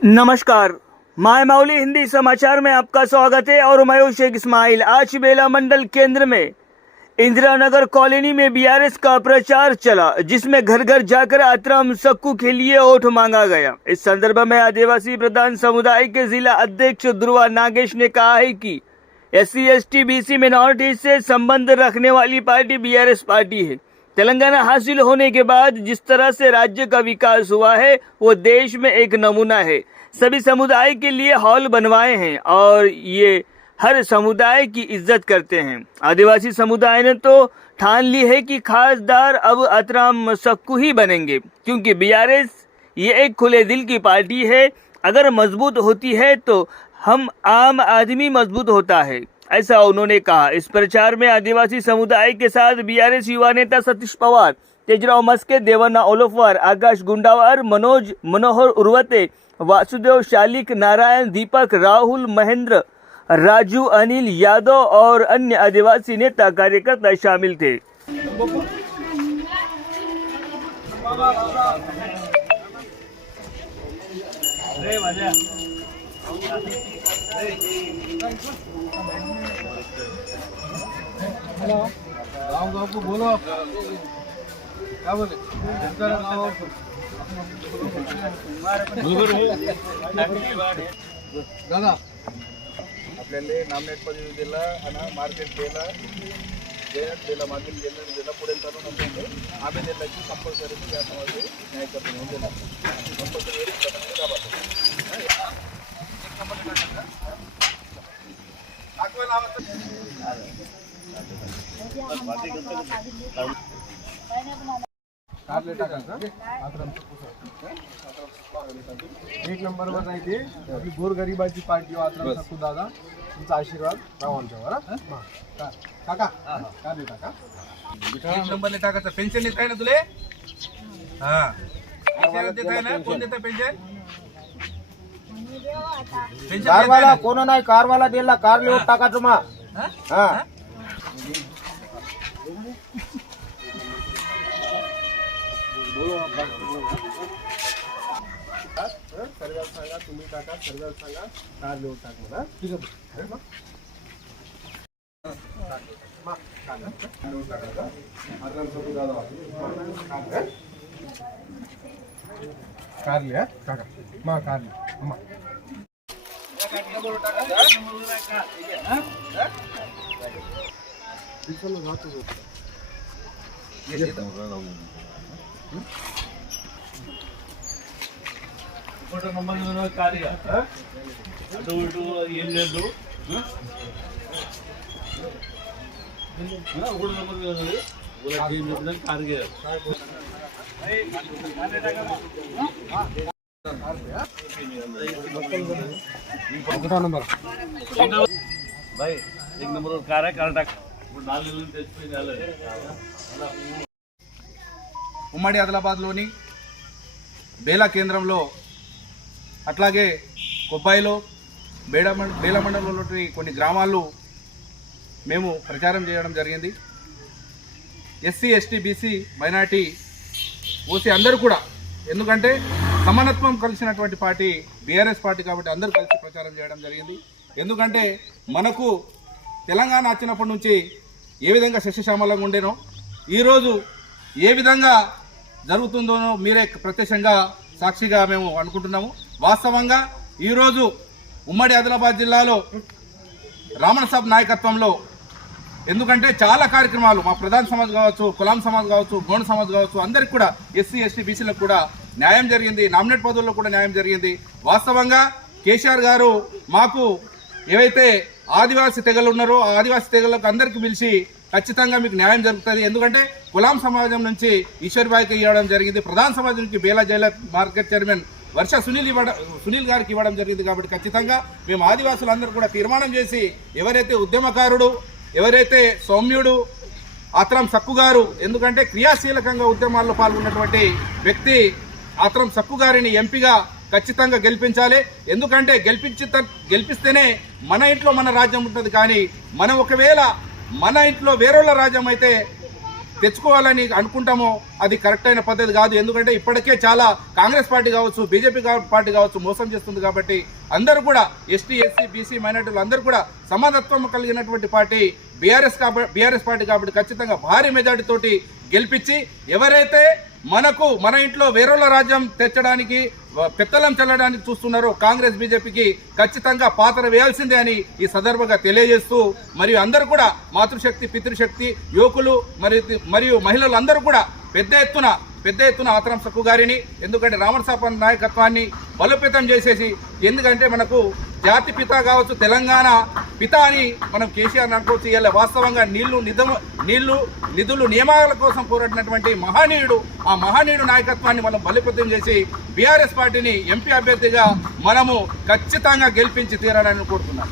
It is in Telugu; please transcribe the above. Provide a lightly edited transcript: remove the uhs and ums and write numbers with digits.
नमस्कार, माय माउली हिंदी समाचार में आपका स्वागत है और मैं हूं शेख इस्माइल। आज बेला मंडल केंद्र में इंदिरा नगर कॉलोनी में बीआरएस का प्रचार चला, जिसमें घर घर जाकर आतराम सक्कू के लिए वोट मांगा गया। इस संदर्भ में आदिवासी प्रधान समुदाय के जिला अध्यक्ष ध्रुवा नागेश ने कहा है कि SC ST BC मिनॉरिटी से संबंध रखने वाली पार्टी बीआरएस पार्टी है। तेलंगाना हासिल होने के बाद जिस तरह से राज्य का विकास हुआ है वो देश में एक नमूना है। सभी समुदाय के लिए हॉल बनवाए हैं और ये हर समुदाय की इज्जत करते हैं। आदिवासी समुदाय ने तो ठान ली है कि खासदार अब आतराम सक्कू ही बनेंगे, क्योंकि बीआरएस ये एक खुले दिल की पार्टी है। अगर मजबूत होती है तो हम आम आदमी मजबूत होता है, ऐसा उन्होंने कहा। इस प्रचार में आदिवासी समुदाय के साथ बीआरएस युवा नेता सतीश पवार, तेजराव मस्के, देवन्ना ओलोफवार, आकाश गुंडावार, मनोज मनोहर उर्वते, वासुदेव शालिक, नारायण, दीपक, राहुल, महेंद्र, राजू, अनिल यादव और अन्य आदिवासी नेता कार्यकर्ता शामिल थे। हेलो गाँव को बोलो, क्या बोले दादा आपल्याला नामनेट पदवी दिला आणि मार्केट दिला दिला मार्केट दिला पुढे चालून आम्ही दिला की कंपल्सरी न्याय करतो दिला कंपल्सरी एक नंबरवर नाही ते आपली गोरगरिबाची पार्टी आतराम सक्कू दादा, तुमचा आशीर्वाद राव आमच्यावर काका का देता का एक नंबरले टाकायचं। पेन्शन देत आहे ना तुले? हा देत आहे ना? कोण देतं पेन्शन? कारवाला कोण नाही, कारवाला दिला कार लिहून टाकायचं मा हा सर्वात सांगा, तुम्ही टाका, सर्वात सांगा, कार लिहून टाक मला ठीक आहे कार लिहा टाका मा कार लिहा फोटो नंबर कार्य अटू इटू एल्लू फोटो नंबर कार्य नंबर भाई एक नंबर कार्य काटा ఉమ్మడి ఆదిలాబాద్లోని బేలా కేంద్రంలో అట్లాగే కొబ్బాయిలో బేలా మండలంలోని కొన్ని గ్రామాల్లో మేము ప్రచారం చేయడం జరిగింది। SC ST BC minority OC అందరూ కూడా, ఎందుకంటే సమానత్వం కలిసినటువంటి పార్టీ బీఆర్ఎస్ పార్టీ కాబట్టి అందరూ కలిసి ప్రచారం చేయడం జరిగింది। ఎందుకంటే మనకు తెలంగాణ వచ్చినప్పటి నుంచి ఏ విధంగా శస్యశ్యామలంగా ఉండేనో ఈరోజు ఏ విధంగా జరుగుతుందో మీరే ప్రత్యక్షంగా సాక్షిగా మేము అనుకుంటున్నాము। వాస్తవంగా ఈరోజు ఉమ్మడి ఆదిలాబాద్ జిల్లాలో రామణ సాబ్ నాయకత్వంలో, ఎందుకంటే చాలా కార్యక్రమాలు మా ప్రధాన సమాజ్ కావచ్చు, కులాం సమాజ్ కావచ్చు, గోండ్ సమాజ్ కావచ్చు, అందరికి కూడా SC ST BCలకు కూడా న్యాయం జరిగింది, నామినేట్ పదవుల్లో కూడా న్యాయం జరిగింది। వాస్తవంగా కేసీఆర్ గారు మాకు ఏవైతే ఆదివాసీ తెగలు ఉన్నారో ఆ ఆదివాసీ తెగలకు అందరికీ పిలిచి ఖచ్చితంగా మీకు న్యాయం జరుగుతుంది, ఎందుకంటే కులాం సమాజం నుంచి ఈశ్వర్బాయికి ఇవ్వడం జరిగింది, ప్రధాన సమాజం నుంచి బేలా జైల మార్కెట్ చైర్మన్ వర్ష సునీల్ గారికి ఇవ్వడం జరిగింది। కాబట్టి ఖచ్చితంగా మేము ఆదివాసులందరూ కూడా తీర్మానం చేసి ఎవరైతే ఉద్యమకారుడు, ఎవరైతే సౌమ్యుడు ఆతరాం సక్కు గారు, ఎందుకంటే క్రియాశీలకంగా ఉద్యమాల్లో పాల్గొన్నటువంటి వ్యక్తి ఆతరాం సక్కు గారిని ఎంపీగా ఖచ్చితంగా గెలిపించాలి। ఎందుకంటే గెలిపిస్తేనే మన ఇంట్లో మన రాజ్యం ఉంటుంది, కానీ మనం ఒకవేళ మన ఇంట్లో వేరేళ్ళ రాజ్యం అయితే తెచ్చుకోవాలని అనుకుంటామో అది కరెక్ట్ అయిన పద్ధతి కాదు. ఎందుకంటే ఇప్పటికే చాలా కాంగ్రెస్ పార్టీ కావచ్చు, బీజేపీ పార్టీ కావచ్చు మోసం చేస్తుంది. కాబట్టి అందరూ కూడా ఎస్టీ, ఎస్సీ, బీసీ మైనార్టీలు అందరూ కూడా సమానత్వం కలిగినటువంటి పార్టీ బీఆర్ఎస్ పార్టీ. కాబట్టి ఖచ్చితంగా భారీ మెజార్టీ తోటి గెలిపించి ఎవరైతే మన ఇంట్లో వేరేల రాజ్యం తెచ్చడానికి పెత్తలం చల్లడానికి చూస్తున్నారో కాంగ్రెస్ బీజేపీకి ఖచ్చితంగా పాత్ర వేయాల్సిందే అని ఈ సందర్భంగా తెలియజేస్తూ, మరియు అందరూ కూడా మాతృశక్తి, పితృశక్తి, యువకులు మరియు మహిళలు అందరూ కూడా పెద్ద ఎత్తున ఆత్రం సక్కు గారిని, ఎందుకంటే రామరసాప నాయకత్వాన్ని బలోపేతం చేసేసి, ఎందుకంటే మనకు జాతి పిత కావచ్చు, తెలంగాణ పిత అని మనం కేసీఆర్ అనుకోవచ్చు. ఇలా వాస్తవంగా నిధులు నియమాల కోసం పోరాడినటువంటి మహనీయుడు, ఆ మహనీయుడు నాయకత్వాన్ని మనం బలోపేతం చేసి బీఆర్ఎస్ పార్టీని ఎంపీ అభ్యర్థిగా మనము ఖచ్చితంగా గెలిపించి తీరాలని కోరుతున్నాం.